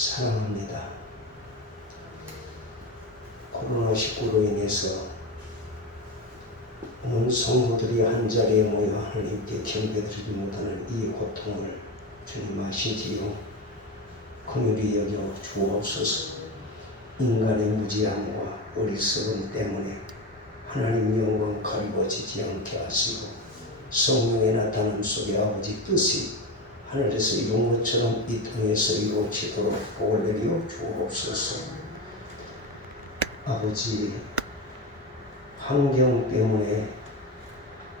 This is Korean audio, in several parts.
사랑합니다. 코로나19로 인해서 온 성도들이 한자리에 모여 하나님께 경배드리지 못하는 이 고통을 주님 아시지요. 긍휼히 여겨 주옵소서. 인간의 무지함과 어리석음 때문에 하나님 영광 가리워지지 않게 하시고 성령의 나타남 속에 아버지 뜻이 하늘에서 용어처럼 이 땅에서 이루어지도록 복을 내려 주옵소서. 아버지, 환경 때문에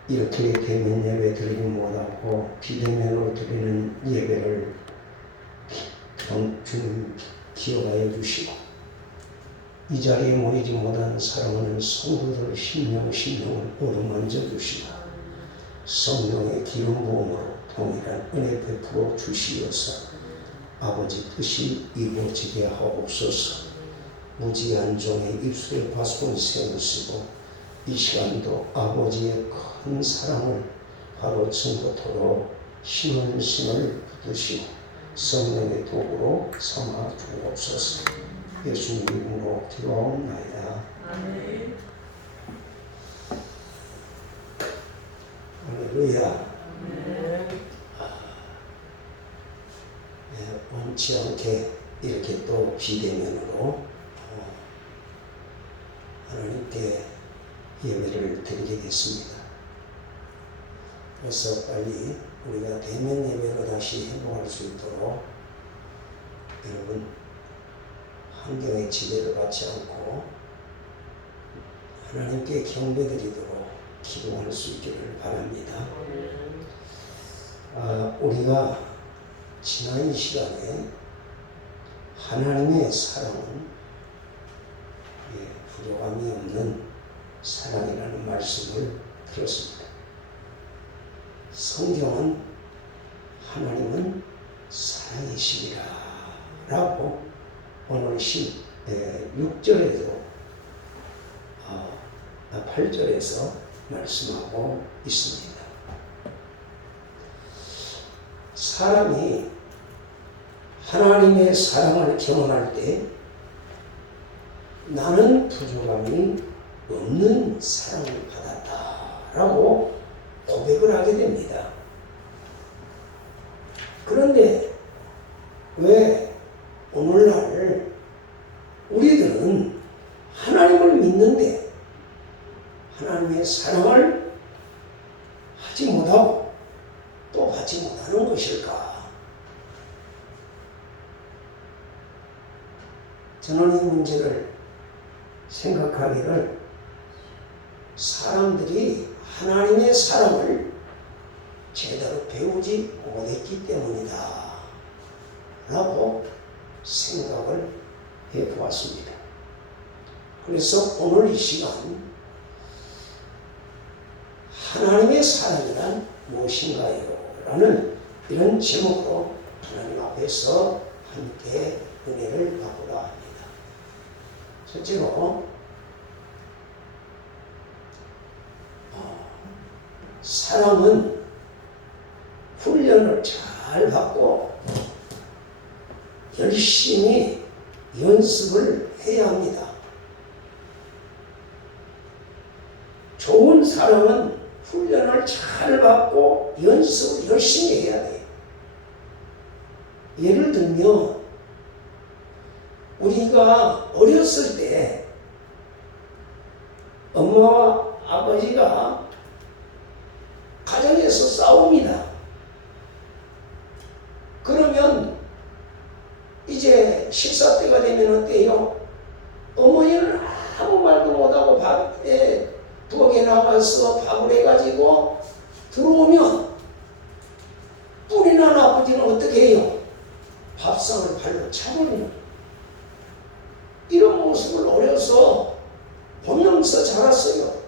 이렇게 대면 예배 드리지 못하고 비대면으로 드리는 예배를 주님 기억하여 주시고 이 자리에 모이지 못한 사랑하는 성도들 심령을 어루만져 주시고 성령의 기름 부음으로 동일한 은혜 베풀어 주시어서 아버지 뜻이 이루어지게 하옵소서. 무지한 종의 입술에 바수을 세우시고 이 시간도 아버지의 큰 사랑을 바로 증거토록 신을 붙드시고 성령의 도구로 삼아 주옵소서. 예수님 이름으로 기도하옵나이다. 아멘. 할렐루야. 원치 않게 이렇게 또 비대면으로 하나님께 예배를 드리겠습니다. 그래서 빨리 우리가 대면 예배로 다시 행복할 수 있도록 여러분 환경의 지배를 받지 않고 하나님께 경배드리도록 기도할 수 있기를 바랍니다. 우리가 지난 시간에 하나님의 사랑은 부족함이 없는 사랑이라는 말씀을 들었습니다. 성경은 하나님은 사랑이시니라 라고 오늘 6절에도 8절에서 말씀하고 있습니다. 사람이 하나님의 사랑을 경험할 때 나는 부족함이 없는 사랑을 받았다라고 고백을 하게 됩니다. 그런데 왜 오늘날 우리들은 하나님을 믿는데 하나님의 사랑을 하지 못하고 또 받지 못하는 것일까? 저는 이 문제를 생각하기를 사람들이 하나님의 사랑을 제대로 배우지 못했기 때문이다 라고 생각을 해보았습니다. 그래서 오늘 이 시간 하나님의 사랑이란 무엇인가요? 라는 이런 제목으로 하나님 앞에서 함께 은혜를 받으려 합니다. 첫째로 사랑은 훈련을 잘 받고 열심히 연습을 해야 합니다. 좋은 사랑은 훈련을 잘 받고 연습을 열심히 해야 돼요. 예를 들면 우리가 어렸을 때 엄마와 아버지가 가정에서 싸웁니다. 그러면 이제 식사 때가 되면 어때요? 어머니는 아무 말도 못하고 밥에 부엌에 나가서 밥을 해가지고 들어오면 뿔이 난 아버지는 어떻게 해요? 밥상을 발로 차버리는 이런 모습을 어려서 보면서 자랐어요.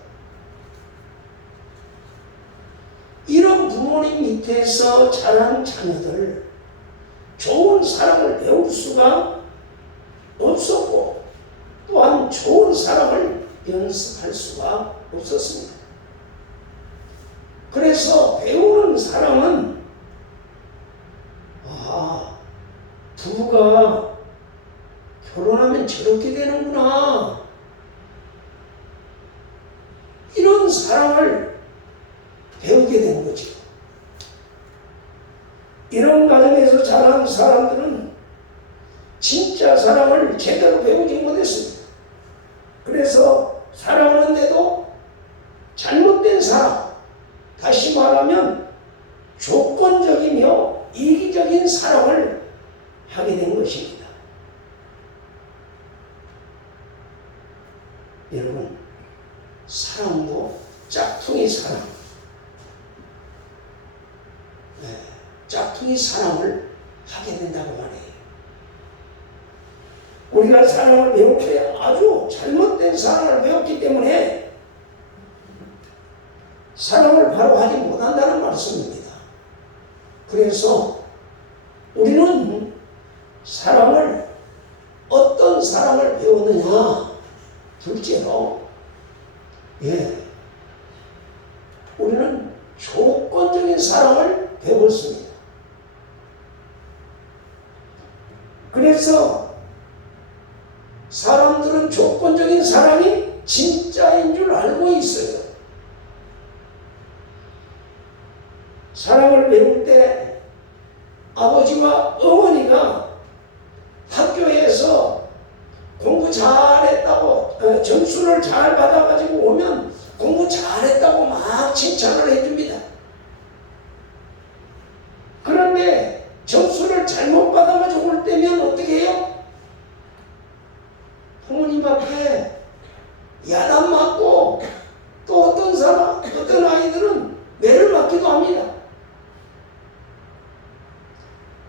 이런 부모님 밑에서 자란 자녀들 좋은 사랑을 배울 수가 없었고 또한 좋은 사랑을 연습할 수가 없었습니다. 그래서 배우는 사랑은 부부가 결혼하면 저렇게 되는구나. 이런 사랑을 배우게 되는 거죠. 이런 과정에서 자란 사람들은 진짜 사랑을 제대로 배우지 못했습니다. 그래서 사랑하는데도 잘못된 사랑, 다시 말하면 조건적이며 이기적인 사랑을 하게 된 것입니다. 여러분, 사랑도 짝퉁이 사랑, 짝퉁이 사랑을 하게 된다고 말해요. 우리가 사랑을 배울 때 아주 잘못된 사랑을 배웠기 때문에 사랑을 바로 하지 못한다는 말씀입니다. 그래서 우리는 사랑을 어떤 사랑을 배웠느냐, 둘째로 우리는 조건적인 사랑을 배웠습니다. 그래서 사람들은 조건적인 사랑이 진짜인 줄 알고 있어요. 사랑을 배울 때 아버지와 어머니가 학교에서 공부 잘했다고 점수를 잘 받아가지고 오면 공부 잘했다고 막 칭찬을 해줍니다. 그런데 점수를 잘못 받아가지고 올 때면 어떻게 해요? 부모님 앞에 야단 맞고, 또 어떤 아이들은 매를 맞기도 합니다.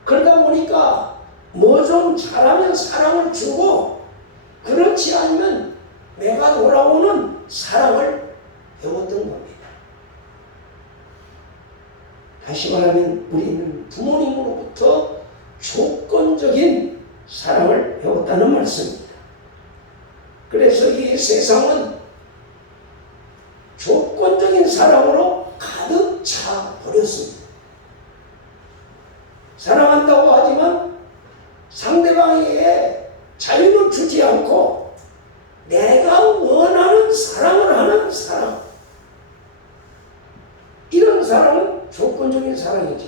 그러다 보니까 뭐 좀 잘하면 사랑을 주고, 그렇지 않으면 내가 돌아오는 사랑을 배웠던 겁니다. 다시 말하면 우리는 부모님으로부터 조건적인 사랑을 배웠다는 말씀입니다. 그래서 이 세상은 조건적인 사랑으로 가득 차 버렸습니다. 사랑한다고 하지만 상대방에게 자유를 주지 않고 내가 원하는 사랑을 하는 사랑, 이런 사랑은 조건적인 사랑이죠.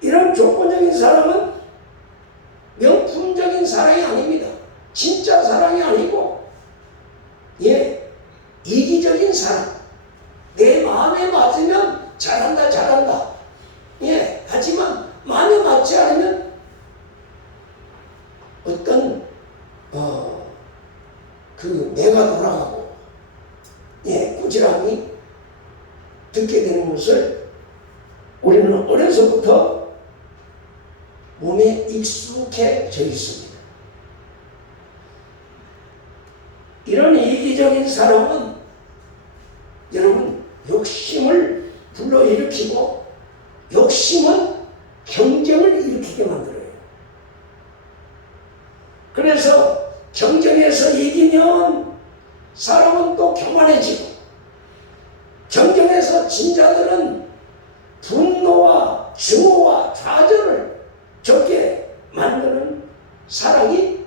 이런 조건적인 사랑은 명품적인 사랑이 아닙니다. 진짜 사랑이 아니고 이기적인 사랑. 내 마음에 맞으면 잘한다. 하지만 마음에 맞지 않으면 어떤 내가 돌아가고 꾸지람이 듣게 되는 것을 우리는 어려서부터 몸에 익숙해져 있습니다. 이런 이기적인 사랑은 여러분 욕심을 불러일으키고, 욕심은 경쟁을 일으키게 만들어요. 그래서 경쟁에서 이기면 사람은 또 교만해지고, 경쟁에서 진 자들은 분노와 증오와 좌절을 적게 만드는 사랑이,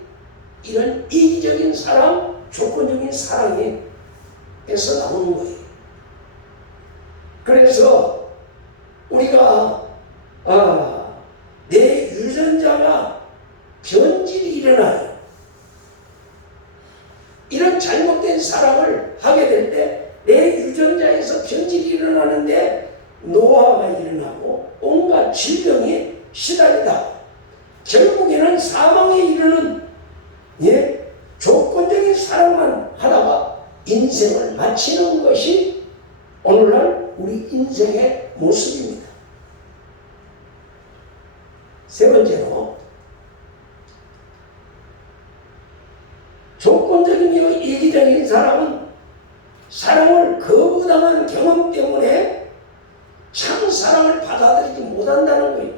이런 이기적인 사랑, 조건적인 사랑에서 나오는 거예요. 그래서 우리가 내 유전자가 변질이 일어나요. 이런 잘못된 사랑을 하게 될 때 내 유전자에서 변질이 일어나는데 노화가 일어나고 온갖 질병에 시달리다 결국에는 사망에 이르는 조건적인 사랑만 하다가 인생을 마치는 것이 오늘날 우리 인생의 모습입니다. 세 번째로, 조건적이며 이기적인 사람은 사랑을 거부당한 경험 때문에 참 사랑을 받아들이지 못한다는 거예요.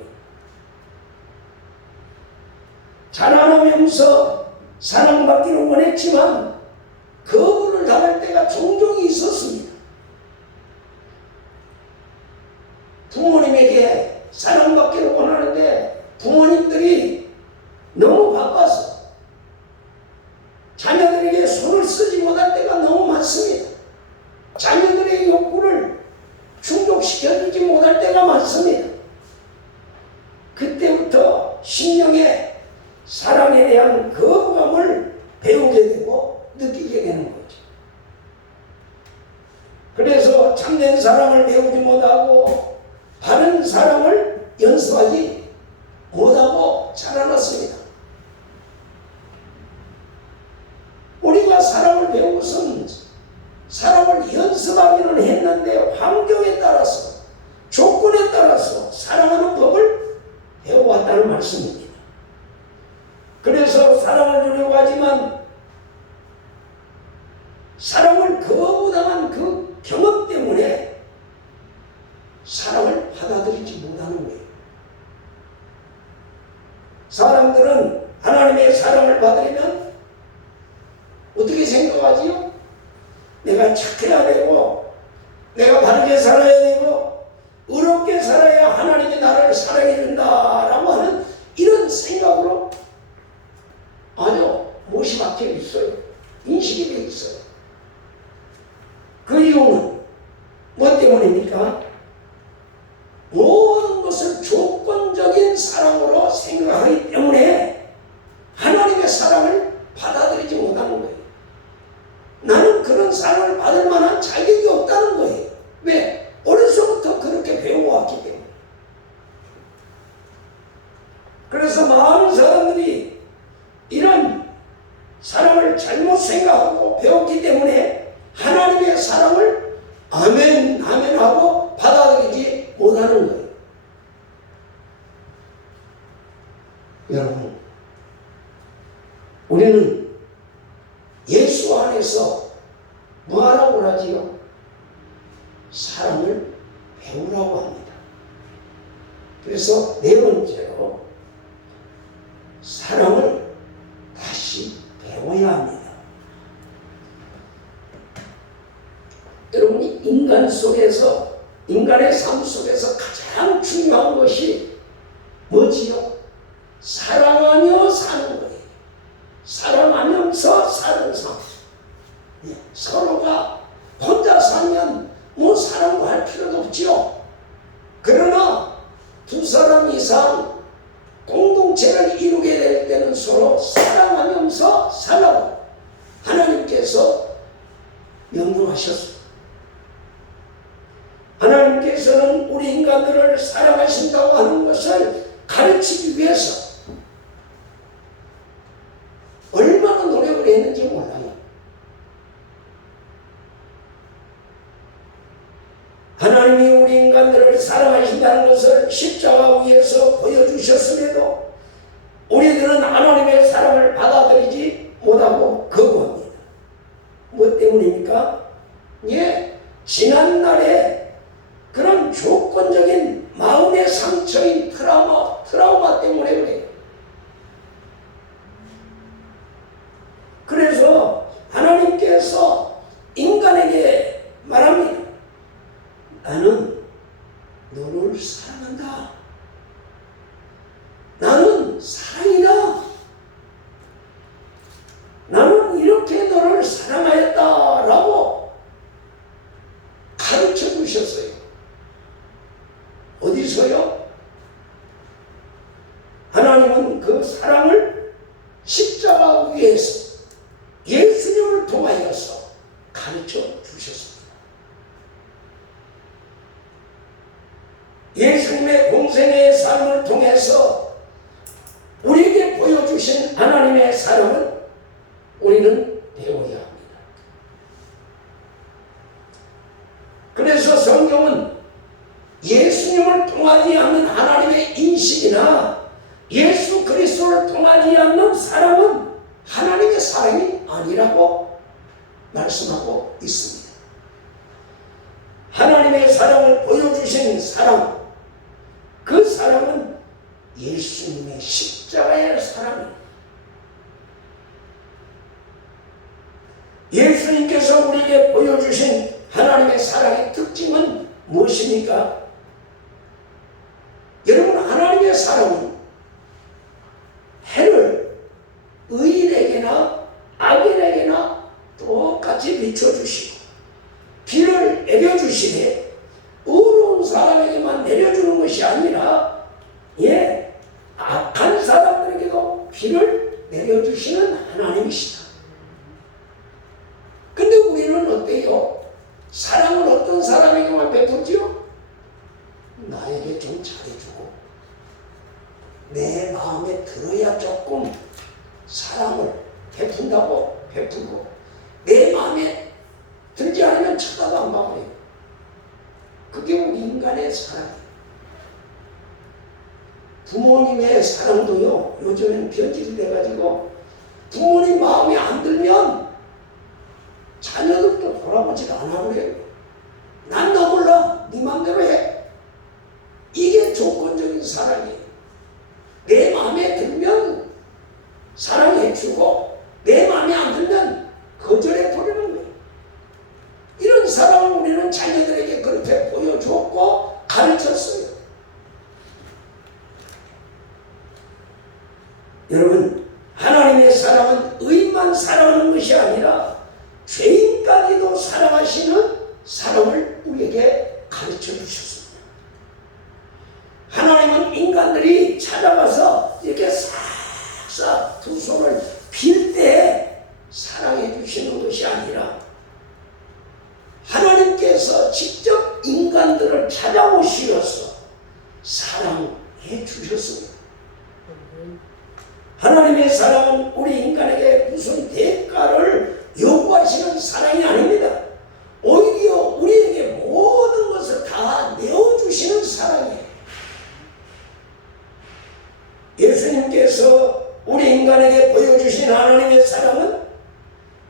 자라나면서 사랑받기를 원했지만 거부를 당할 때가 종종 있었습니다. 부모님에게 사랑받기를 원하는데 부모님들이 연습하지 못하고 자라났습니다. 우리가 사랑을 배운 것은 사랑을 연습하기는 했는데 환경에 따라서 조건에 따라서 사랑하는 법을 배워왔다는 말씀입니다. 그래서 사랑을 주려고 하지만 사랑을 거부당한 그 경험 때문에 사랑을 받아들이지 못하는 거예요. 사람들은 하나님의 사랑을 받으려면 어떻게 생각하지요? 내가 착해야 되고 내가 바르게 살아야 되고 의롭게 살아야 하나님이 나를 사랑해 준다라고 하는 이런 생각으로 아주 못이 박혀 있어요. 인식이 되어 있어요. 그 이유는 뭐 때문입니까? 모든 것을 조건적인 사랑으로 생각하기 때문에 하나님의 사랑을 받아들이지 못하는 거예요. 나는 그런 사랑을 받을 만한 자격이 없다는 거예요. 왜? 어려서부터 그렇게 배워왔기 때문에. 그래서 많은 사람들이 이런 사랑을 잘못 생각하고 배웠기 때문에 하나님의 사랑을 아멘, 아멘 하고 받아들이지 못하는 거예요. 여러분, 우리는 예수 안에서 뭐하라고 하지요? 사랑을 배우라고 합니다. 그래서 네 번째로 사랑을 다시 배워야 합니다. 여러분이 인간 속에서, 인간의 삶 속에서 가장 중요한 것이 뭐지요? 사랑하며 사는 거예요. 사랑하면서 사는 삶. 서로가 혼자 살면 뭐 사랑도 할 필요도 없지요. 그러나 두 사람 이상 공동체를 이루게 될 때는 서로 사랑하면서 살라고 하나님께서 명령하셨습니다. 하나님께서는 우리 인간들을 사랑하신다고 하는 것을 가르치기 위해서 얼마나 노력을 했는지 몰라요. 하나님이 우리 인간들을 사랑하신다는 것을 십자가 위에서 보여주셨음에도 우리들은 하나님의 사랑을 받아들이지 못하고 거부합니다. 뭐 때문입니까? 지난날에 그런 조건적인 마음의 상처인 트라우마 때문에 그래요. 그래서 하나님께서 인간에게 말합니다. 나는 너를 사랑한다. 나는 사랑이다. 나는 이렇게 너를 사랑하였다라고 가르쳐 주셨어요. 어디서요? 하나님은 그 사랑을 십자가 위에서 예수님을 통하여서 가르쳐 주셨습니다. 예수님의 공생의 삶을 통해서 우리에게 보여주신 하나님의 사랑을 우리는 배워야 합니다. 그래서 성경은 예수님을 통하지 않는 하나님의 인식이나 예수 그리스도를 통하지 않는 사랑은 하나님의 사랑이 아니라고 말씀하고 있습니다. 하나님의 사랑을 보여주신 사랑, 그 사랑은 예수님의 십자가의 사랑입니다. 예수님께서 우리에게 보여주신 하나님의 사랑의 특징은 무엇입니까? 여러분, 하나님의 사랑은 해를 의인에게나 악인에게나 똑같이 비춰주시고 비를 내려주시되 의로운 사람에게만 내려주는 것이 아니라 악한 사람들에게도 비를 내려주시는 하나님이시다. 근데 우리는 어때요? 사랑을 어떤 사람에게만 베풀지요? 나에게 좀 잘해주고 내 마음에 들어야 조금 사랑을 베푼다고 베풀고, 내 마음에 들지 않으면 쳐다도 안 봐요. 그게 우리 인간의 사랑이에요. 부모님의 사랑도요, 요즘엔 변질이 돼가지고 부모님 마음에 안 들면 자녀들도 돌아보질 않아 그래요. 난 너 몰라, 네 맘대로 해. 이게 조건적인 사랑이에요. 내 마음에 들면 사랑해주고, 내 마음에 안 들면 거절해버리는 거예요. 이런 사랑을 우리는 자녀들에게 그렇게 보여줬고 가르쳤어요. 여러분, 하나님의 사랑은 의인만 사랑하는 것이 아니라 죄인까지도 사랑하시는 사랑을 우리에게 가르쳐 주셨습니다. 하나님은 인간들이 찾아가서 이렇게 싹싹 두 손을 빌 때 사랑해 주시는 것이 아니라 하나님께서 직접 인간들을 찾아오시어서 사랑해 주셨습니다. 하나님의 사랑은 우리 인간에게 무슨 대가를 요구하시는 사랑이 아닙니다. 오히려 우리에게 모든 것을 다 내어주시는 사랑이에요. 예수님께서 우리 인간에게 보여주신 하나님의 사랑은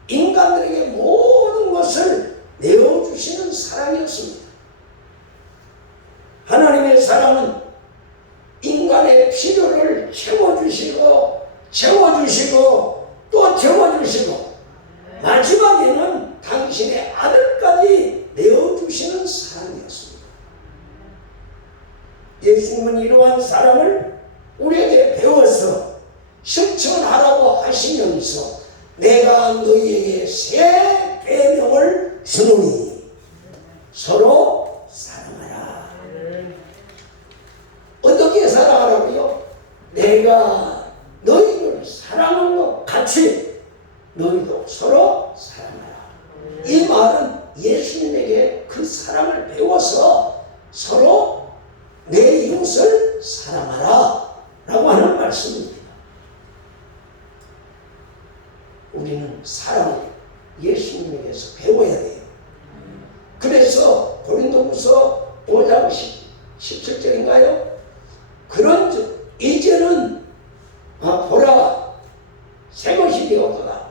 인간들에게 모든 것을 내어주시는 사랑이었습니다. 하나님의 사랑은 인간의 필요를 채워주시고 또 채워주시고 마지막에는 당신의 아들까지 내어주시는 사랑이었습니다. 예수님은 이러한 사랑을 우리에게 배워서 실천하라고 하시면서 내가 너희에게 새 계명을 주노니 서로 사랑하라. 어떻게 사랑하라고요? 내가 너희를 사랑한 것 같이 너희도 서로 사랑하라. 이 말은 예수님에게 그 사랑을 배워서 서로 내 이웃을 사랑하라 라고 하는 말씀입니다. 우리는 사랑을 예수님에게서 배워야 돼요. 그래서 고린도후서 5장 17절인가요? 그런즉 이제는 보라 새 것이 되었도다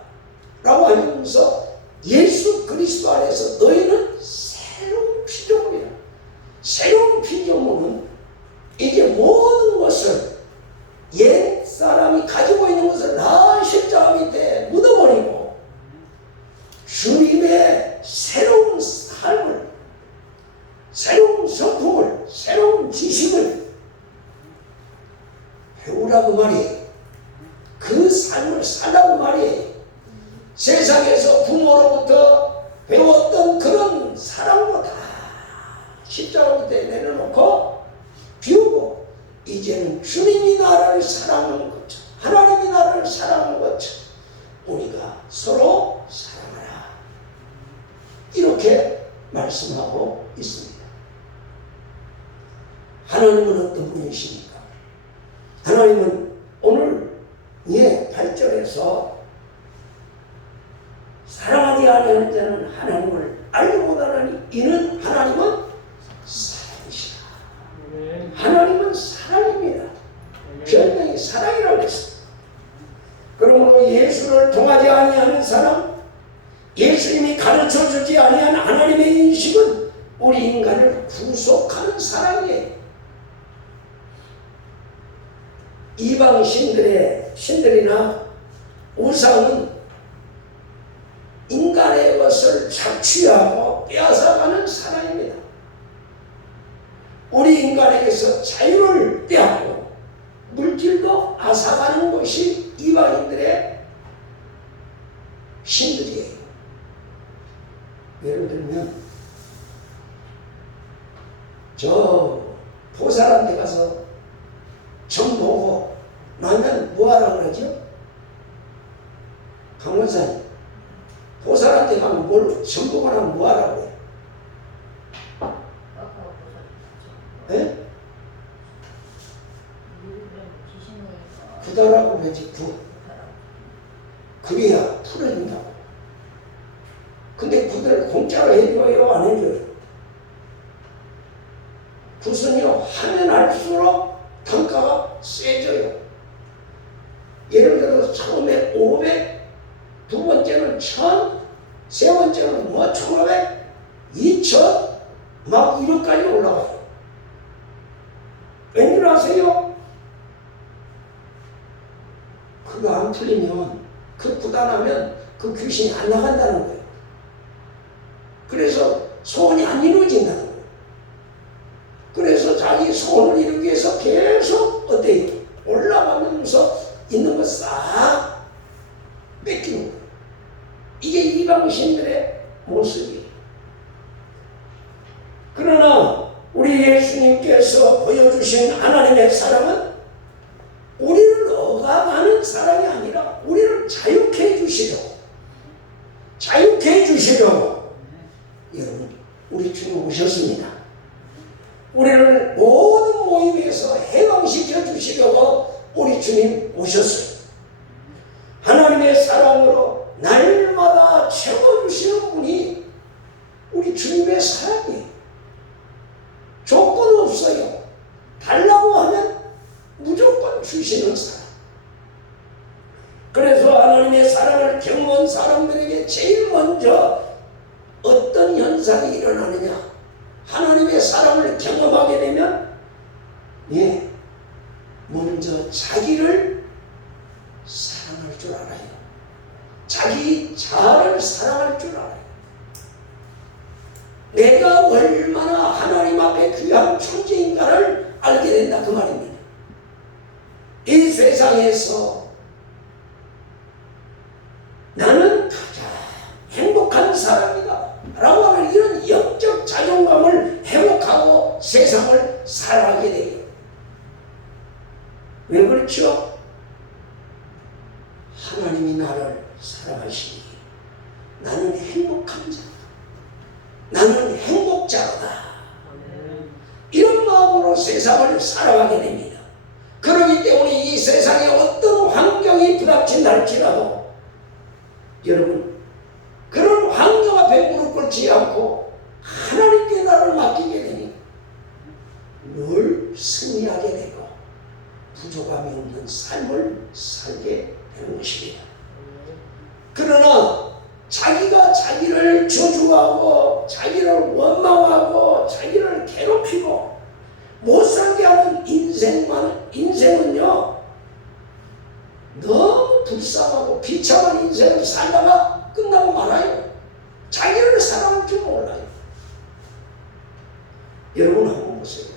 라고 하면서 예수 그리스도 안에서 너희는 새로운 피조물이라. 새로운 피조물은 이제 모든 것을 옛 사람이 가지고 있는 것을 다 십자가 밑에 묻어버리고 주님의 새로운 삶을, 새로운 성품을, 새로운 지식을 배우라고 말이에요. 그 삶을 살라고 말이에요. 세상에서 부모로부터 배웠던 그런 사랑도 다 십자가 밑에 내려놓고 비우고 이제는 주님이 나를 사랑하는 것처럼, 하나님이 나를 사랑하는 것처럼 우리가 서로 사랑하라. 이렇게 말씀하고 있습니다. 하나님은 어떤 분이십니까? 하나님은 오늘 8절에서 사랑하지 아니하는 자는 하나님을 알지 못하나니 이는 하나님은 사랑이시라. 하나님은 사랑입니다. 별명이 사랑이라고 했습니다. 그러므로 예수를 통하지 아니하는 사람, 예수님이 가르쳐주지 아니한 하나님의 인식은 우리 인간을 구속하는 사랑이에요. 이방 신들이나 우상은 인간의 것을 착취하고 빼앗아가는 사랑입니다. 우리 인간에게서 자유를 빼앗고 물질도 앗아가는 것이 이방인들의 신들이에요. 예를 들면 저 보살한테 가서 점 보고 나면 뭐하라 그러죠? 강원사님, 보살한테 가면 뭘 점 보고 나면 뭐하라 그래요? 네? 구다라고 그러지. 그래야 풀어진다고. 근데 구들을 공짜로 해줘요, 안 해줘요? 굿은요, 하면 할수록 단가가 세져요. 예를 들어서 처음에 500, 두 번째는 1000, 세 번째는 1500, 2000, 막 1억까지 올라가요. 왠줄 아세요? 그거 안 풀리면, 그 부담하면 그 귀신이 안 나간다는 거예요. 그래서 소원이 안 이루어진다는 거예요. 그래서 자기 소원을 이루기 위해서 계속 어때요? 올라가면서 있는 거 싹 뺏기는 거예요. 이게 이방신들의 모습이에요. 그러나 우리 예수님께서 보여주신 하나님의 사랑은 우리를 억압하는 사랑이 아니라 우리를 자유케 해주시려고, 자유케 해주시려고 여러분 우리 주님 오셨습니다. 우리를 모든 모임에서 해방시켜 주시려고 우리 주님 오셨어요. 하나님의 사랑으로 날마다 채워주시는 분이 우리 주님의 사랑이에요. 조건 없어요. 달라고 하면 무조건 주시는 사랑. 그래서 하나님의 사랑을 경험한 사람들에게 제일 먼저 어떤 현상이 일어나느냐? 하나님의 사랑을 경험하게 되면 먼저 자기를 사랑할 줄 알아요. 자기 자아를 사랑할 줄 알아요. 내가 얼마나 하나님 앞에 귀한 존재인가를 알게 된다, 그 말입니다. 이 세상에서 나는 가장 행복한 사람이다 라고 하는 이런 영적 자존감을 회복하고 세상을 살아가게 돼요. 왜 그렇죠? 하나님이 나를 사랑하시니 나는 행복한 자다, 나는 행복자다, 이런 마음으로 세상을 살아가게 됩니다. 그렇기 때문에 이 세상에 어떤 환경이 부닥친다 할지라도 여러분 그런 환경 앞에 무릎 꿇지 않고 하나님께 나를 맡기게 되니 늘 승리하게 되고 부족함이 없는 삶을 살게 되는 것입니다. 그러나 자기가 자기를 저주하고 자기를 원망하고 자기를 괴롭히고 못 살게 하는 인생은요 너무 불쌍하고 비참한 인생을 살다가 끝나고 말아요. 자기를 사랑할 줄 몰라요. 여러분 한번 보세요.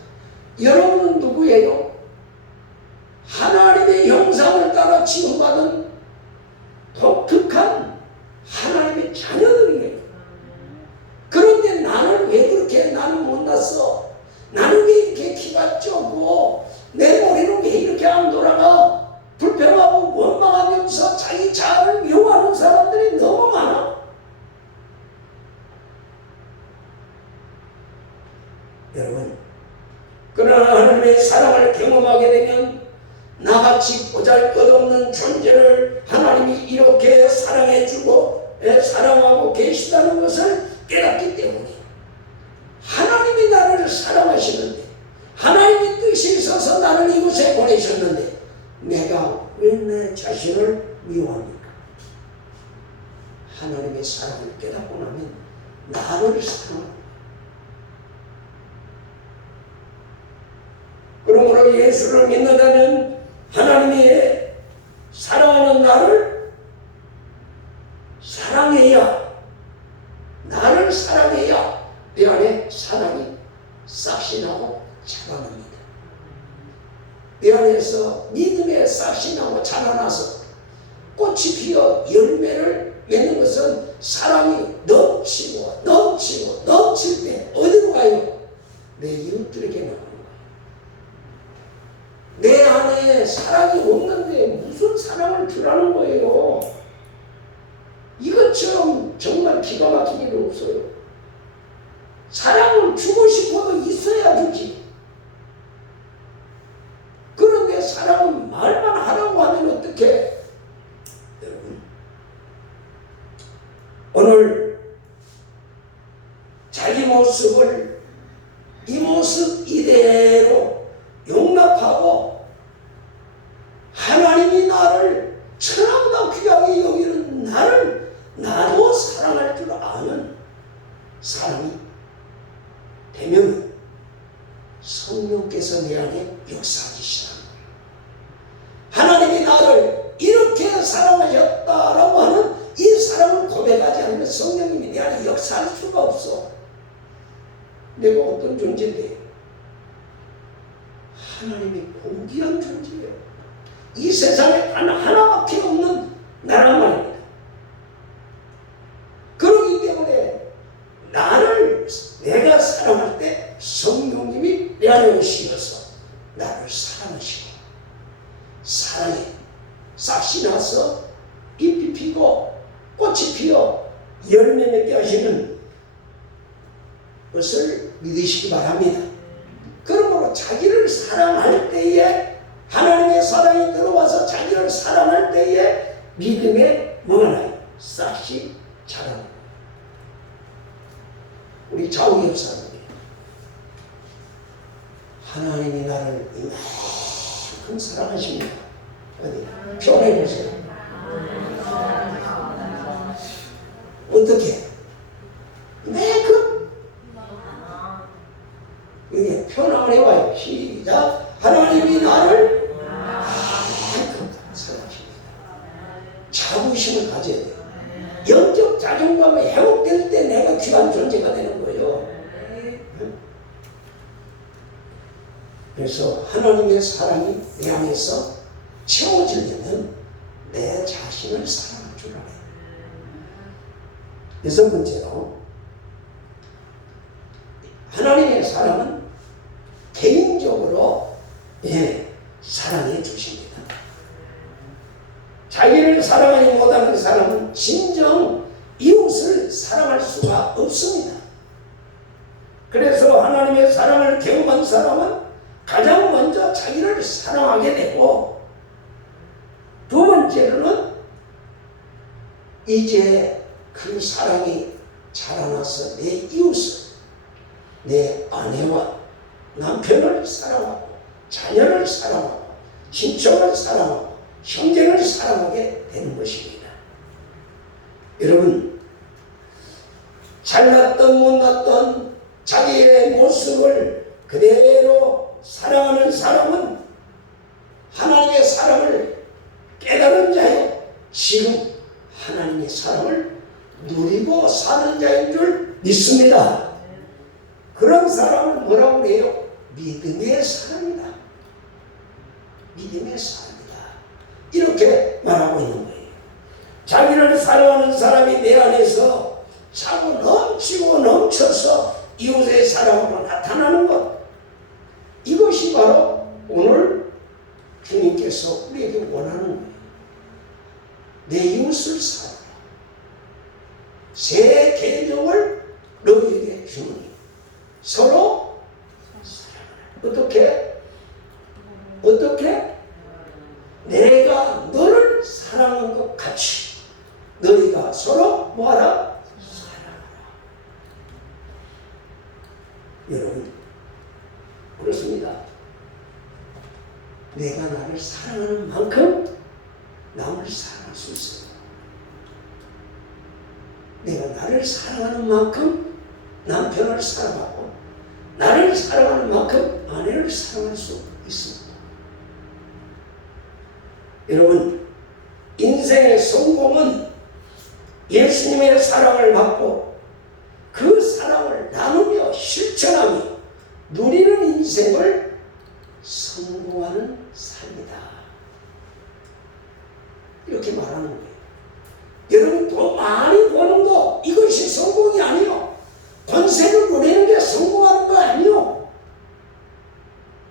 여러분은 누구예요? 하나님의 형상을 따라 지음받은 독특한 하나님의 자녀들이에요. 그런데 나는 왜 그렇게 나는 못났어? 나는 왜 이렇게 키가 적고 내 머리는 왜 이렇게 안 돌아가? 불평하고 원망하면서 자기 자아를 미워하는 사람들이 너무 많아. 여러분, 그러나 하나님의 사랑을 경험하게 되면 나같이 보잘것없는 존재를 하나님이 이렇게 사랑해주고 사랑하고 계시다는 것을 깨닫기 때문에 하나님이 나를 사랑하시는데 하나님의 뜻이 있어서 나를 이곳에 보내셨는데 내가 왜 내 자신을 미워합니까? 하나님의 사랑을 깨닫고 나면 나를 사랑합니다. 그러므로 예수를 믿는다면 하나님이 사랑하는 나를 사랑해야, 나를 사랑해야 내 안에 사랑이 싹이 나고 자라납니다. 내 안에서 믿음의 싹이 나고 자라나서 꽃이 피어 열매를 맺는 것은 사랑이 넘치고 넘치고 넘칠 때 어디로 가요? 내 이웃들에게 나가는 거예요. 내 안에 사랑이 없는데 무슨 사랑을 주라는 거예요? 이것처럼 정말 기가 막힌 일은 없어요. 사랑을 주고 싶어도 있어야 주지. 그런데 사랑은 말만 하라고 살 수가 없어. 내가 어떤 존재인데? 하나님이 고귀한 존재예요. 이 세상에 단 하나밖에 없는 나란 말입니다. 그렇기 때문에 내가 사랑할 때 성령님이 내 안에 오시면서 나를 사랑하시고, 사랑에 싹이 나서 잎이 피고 꽃이 피어 열매 맺게 하시는 것을 믿으시기 바랍니다. 그러므로 자기를 사랑할 때에, 하나님의 사랑이 들어와서 자기를 사랑할 때에 믿음의 뭐가 나요? 싹이 자랍니다. 우리 좌우의 사람이 하나님이 나를 이만큼 사랑하십니다. 어디 표현해 보세요. 어떻게? 이만큼? 이게 표현 한번 해봐요. 시작. 하나님이 나를 이만큼 사랑하십니다. 자부심을 가져야 돼요. 영적 자존감이 회복될 때 내가 귀한 존재가 되는 거예요. 그래서 하나님의 사랑이 내 안에서 채워지려면 내 자신을 사랑할 줄 알아요. 여섯 번째로, 하나님의 사랑은 개인적으로 사랑해 주십니다. 자기를 사랑하지 못하는 사람은 진정 이웃을 사랑할 수가 없습니다. 그래서 하나님의 사랑을 경험한 사람은 가장 먼저 자기를 사랑하게 되고, 두 번째로는 이제 그 사랑이 자라나서 내 이웃을, 내 아내와 남편을 사랑하고, 자녀를 사랑하고, 친척을 사랑하고, 형제를 사랑하게 되는 것입니다. 여러분, 잘났던 못났던 자기의 모습을 그대로 사랑하는 사람은 하나님의 사랑을 깨달은 자요, 지금 하나님의 사랑을 누리고 사는 자인 줄 믿습니다. 그런 사람을 뭐라고 해요? 믿음의 사람이다. 믿음의 사람이다. 이렇게 말하고 있는 거예요. 자기를 사랑하는 사람이 내 안에서 차고 넘치고 넘쳐서 이웃의 사랑으로 나타나는 것, 이것이 바로 오늘 주님께서 우리에게 원하는 거예요. 내 이웃을 사랑하라. 새 계명을 너희에게 주노니 서로 사랑하라. 어떻게? 내가 너를 사랑한 것 같이 너희가 서로 뭐하라? 사랑하라. 여러분, 그렇습니다. 내가 나를 사랑하는 만큼 남을 사랑할 수 있어요. 내가 나를 사랑하는 만큼 남편을 사랑하고, 나를 사랑하는 만큼 아내를 사랑할 수 있습니다. 여러분, 인생의 성공은 예수님의 사랑을 받고 그 사랑을 나누며 실천하며 누리는 인생을 성공하는 삶이다. 이렇게 말하는 거예요. 여러분, 돈 많이 버는 거, 이것이 성공이 아니요. 권세를 누리는 게 성공하는 거 아니요.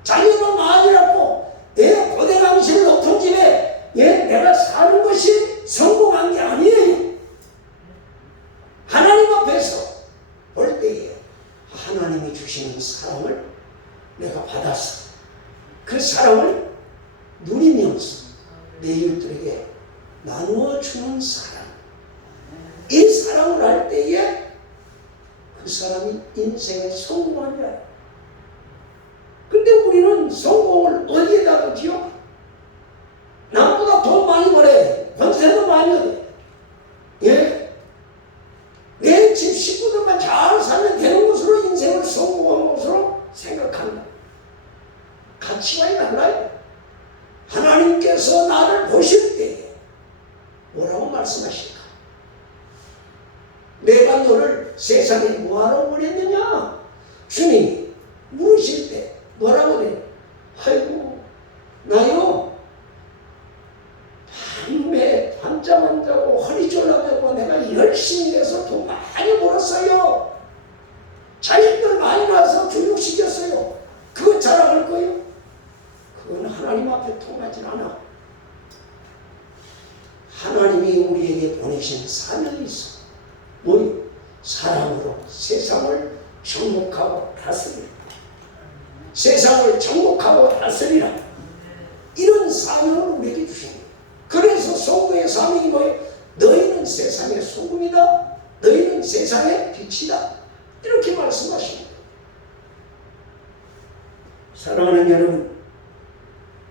자녀가 많이라고 내 고대강실 높은 집에 내가 사는 것이 성공한 게 아니에요. 하나님 앞에서 볼 때에 하나님이 주시는 사랑을 내가 받아서 그 사랑을 누리면서 내 이웃들에게 나누어 주는 사랑, 이 사랑을 할 때에 그 사람이 인생에 성공한 거야. 근데 우리는 성공을 어디에다 두지요? 남보다 돈 많이 벌어야, 권세도 많이 얻어야. 내 집 식구들만 잘 살면 되는 것으로 인생을 성공한 것으로 생각한다. 가치관이 달라요. 하나님께서 나를 보실 때 뭐라고 말씀하실까? 내가 너를 하나님 앞에 통하지 않아. 하나님이 우리에게 보내신 사명이 있어. 뭐요? 사랑으로 세상을 정복하고 다스리라. 세상을 정복하고 다스리라. 이런 사명을 우리에게 주신 거예요. 그래서 소금의 사명이 뭐예요? 너희는 세상의 소금이다. 너희는 세상의 빛이다. 이렇게 말씀하신 거예요. 사랑하는 여러분,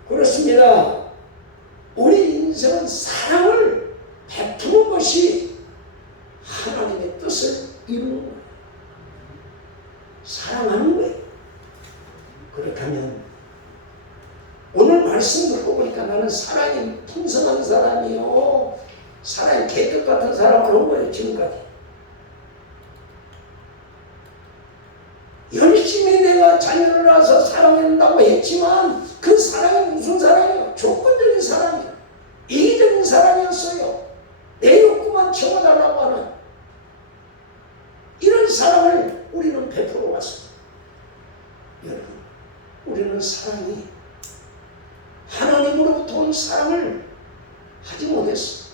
그렇습니다. 우리 인생은 사랑을 베푸는 것이 하나님의 뜻을 이루는 거예요. 사랑하는 거예요. 그렇다면 오늘 말씀 듣고 보니까 나는 사랑이 풍성한 사람이요, 사랑이 개떡 같은 사람을 한 거예요. 지금까지 열심히 내가 자녀를 낳아서 사랑한다고 했지만 그 사랑이 무슨 사랑이에요? 조건적인 사랑이에요. 이기적인 사랑이었어요. 내 욕구만 채워달라고 하는 이런 사랑을 우리는 베풀어 왔습니다. 여러분, 우리는 사랑이 하나님으로부터 온 사랑을 하지 못했어.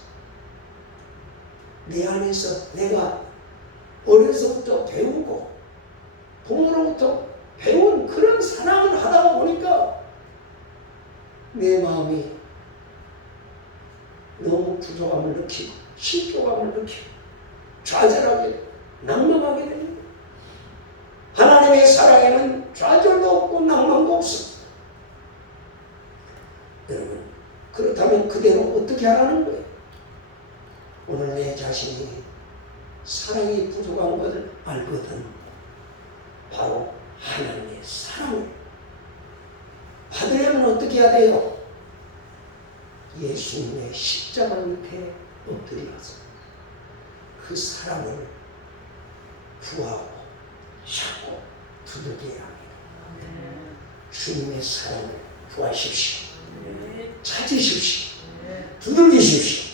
내 안에서 내가 어려서부터 배우고 부모로부터 배운 그런 사랑을 하다 보니까 내 마음이 너무 부족함을 느끼고 실족함을 느끼고 좌절하게 낭망하게 됩니다. 하나님의 사랑에는 좌절도 없고 낭망도 없습니다. 여러분, 그렇다면 그대로 어떻게 하라는 거예요? 오늘 내 자신이 사랑이 부족한 것을 알거든 바로 하나님의 사랑을 받으려면 어떻게 해야 돼요? 예수님의 십자가 밑에 엎드려서 그 사랑을 구하고 찾고 두들겨야 합니다. 주님의 사랑을 구하십시오. 찾으십시오. 두들기십시오.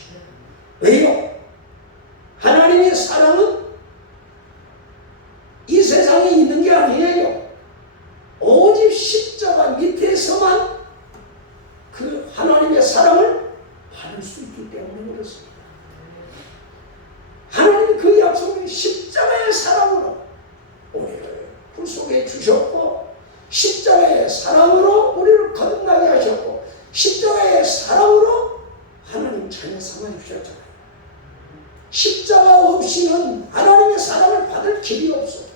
왜요? 하나님의 사랑은 이 세상에 있는 게 아니에요. 오직 십자가 밑에서만 그 하나님의 사랑을 받을 수 있기 때문에 그렇습니다. 하나님이 그 약속을 십자가의 사랑으로 우리를 구속해 주셨고, 십자가의 사랑으로 우리를 거듭나게 하셨고, 십자가의 사랑으로 하나님 자녀 삼아 주셨잖아요. 십자가 없이는 하나님의 사랑을 받을 길이 없어.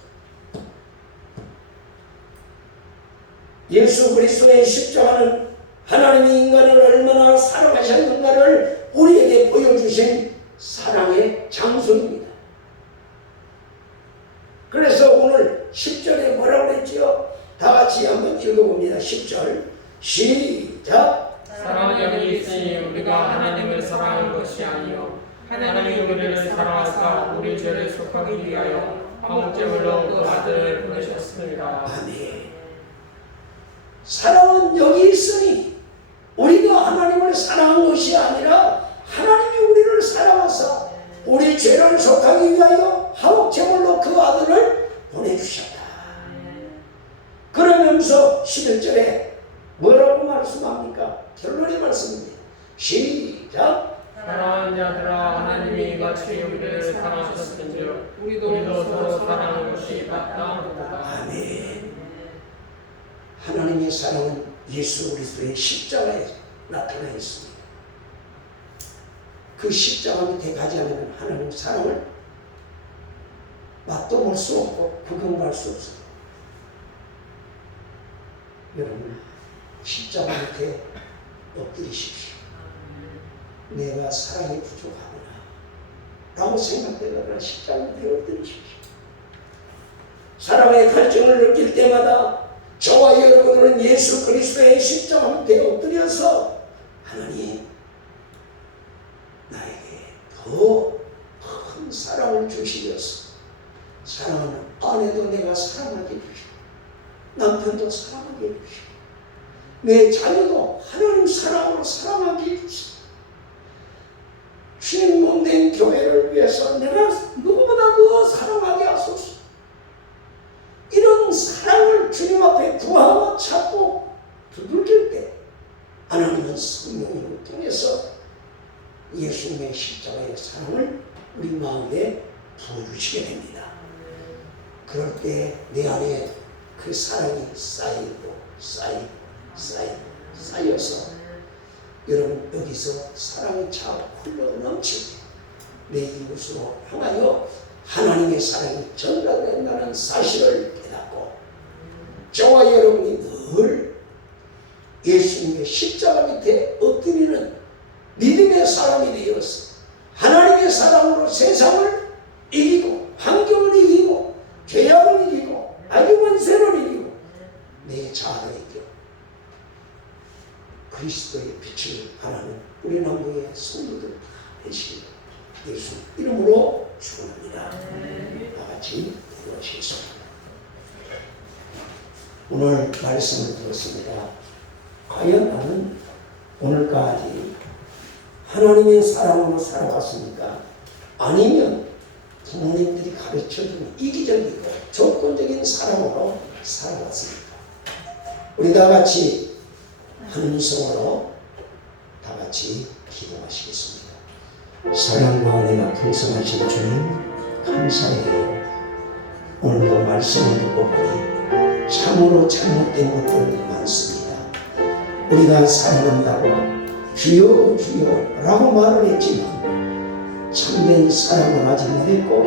예수 그리스도의 십자가는 하나님이 인간을 얼마나 사랑하셨는가를 우리에게 보여주신 사랑의 장소입니다. 그래서 오늘 10절에 뭐라고 했지요? 다 같이 한번 읽어봅니다. 10절 시작. 사랑은 여기 있으니 우리가 하나님을 사랑한 것이 아니요 하나님이 우리를 사랑하사 우리 죄를 속하기 위하여 한목제물로 그 아들을 보내셨습니다. 아멘. 사랑은 여기 있으니 우리가 하나님을 사랑한 것이 아니라 하나님이 우리를 사랑하사 우리 죄를 속하기 위하여 한목제물로 그 아들을 보내주셨다. 그러면서 11절에 뭐라고 말씀합니까? 결론의 말씀입니다. 시작. 사랑하는 자들아, 하나님이 이같이 우리를 사랑하셨은즉 우리도 서로 사랑하는 것이 마땅하도다. 아멘. 하나님의 사랑은 예수 그리스도의 십자가에 나타나 있습니다. 그 십자가 밑에 가지 않으면 하나님 사랑을 맛도 볼 수 없고 구경할 수 없습니다. 여러분, 십자가 밑에 엎드리십시오. 내가 사랑이 부족하구나 라고 생각되거나 십자가 밑에 엎드리십시오. 사랑의 갈증을 느낄 때마다 저와 여러분은 예수 그리스도의 십자가 밑에 엎드려서 하나님, 나에게 더 큰 사랑을 주시면서 사랑하는 아내도 내가 사랑하게 해주시고 남편도 사랑하게 해주시고 내 자녀도 하나님 사랑으로 사랑하게 해주시고 주님 몸된 교회를 위해서 내가 누구보다 더 사랑하게 하소서. 이런 사랑을 주님 앞에 구하고 찾고 두들길 때 하나님은 성령을 통해서 예수님의 십자가의 사랑을 우리 마음에 부어주시게 됩니다. 그럴 때 내 안에 그 사랑이 쌓여서 여러분 여기서 사랑이 차 흘러 넘치고 내 이웃으로 향하여 하나님의 사랑이 전달된다는 사실을 깨닫고 저와 여러분이 늘 예수님의 십자가 밑에 엎드리는 믿음의 사람이 되어서 하나님의 사랑으로 세상을 이기고 환경을 이기고 죄악을 이기고 악의 권세를 이기고 내 자아를 이겨 그리스도의 빛을 발하는 우리 남부의 성도들 다 되시기를 예수 이름으로 축원합니다. 다같이 기도하시겠습니다. 오늘 말씀을 들었습니다. 과연 나는 오늘까지 하나님의 사랑으로 살아왔습니까? 아니면 부모님들이 가르쳐준 이기적이고 조건적인 사랑으로 살아왔습니까? 우리 다같이 한 성으로 다같이 기도하시겠습니다. 사랑과 은혜가 풍성하신 주님 감사해요. 오늘도 말씀을 듣고 보니 참으로 잘못된 것들이 많습니다. 우리가 사랑한다고 주여 주여 라고 말을 했지만 참된 사랑을 하지 못했고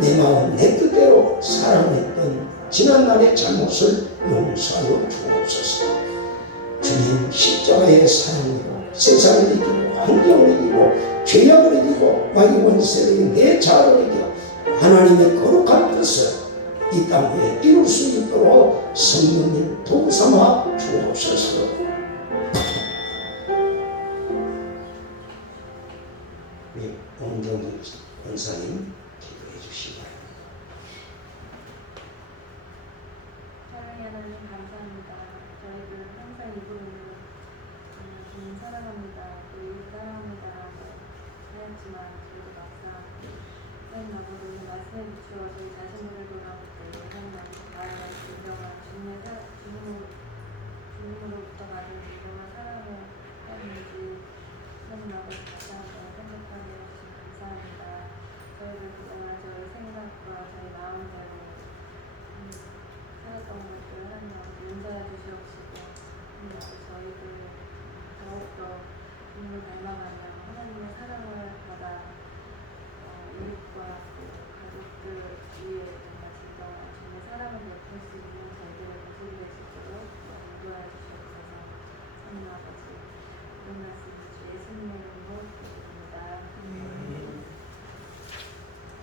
내 마음 내 뜻대로 사랑했던 지난날의 잘못을 용서하여 주옵소서. 주님 십자가의 사랑으로 세상을 이기고 환경을 이기고 죄악을 이기고 마귀 원세를 이기고 내 자아를 이겨 하나님의 거룩한 뜻을 이 땅에 이룰 수 있도록 성령님 도우삼아 주옵소서. 네, 온정희 권사님 기도해 주시기 바랍니다. 사랑의 하나님 감사합니다. 저희들은 항상 입으로는 주님 사랑합니다. 또 이웃 사랑합니다. 하였지만 저희도 막상 하나님 아버지 말씀에 비추어 저희 자신을 돌아볼 때 하나님 나의 진정한 주님으로부터 받은 진정한 사랑을 하는지 하나님 아버지 다시 한번 생각하게 해주시면 감사합니다. 저희를 그동안 저희 생각과 저희 마음대로 살았던 것들 하나님 아버지 용서해 주시옵시고 하나님 아버지 저희들 더욱더 주님을 닮아가며 하나님의 사랑을 받아 이웃과 가족들 위에 정말 진정한 주님의 사랑을 베풀 수 있는 저희들의 모습이 될 수 있도록 인도하여 주시옵소서. 하나님 아버지 이런 말씀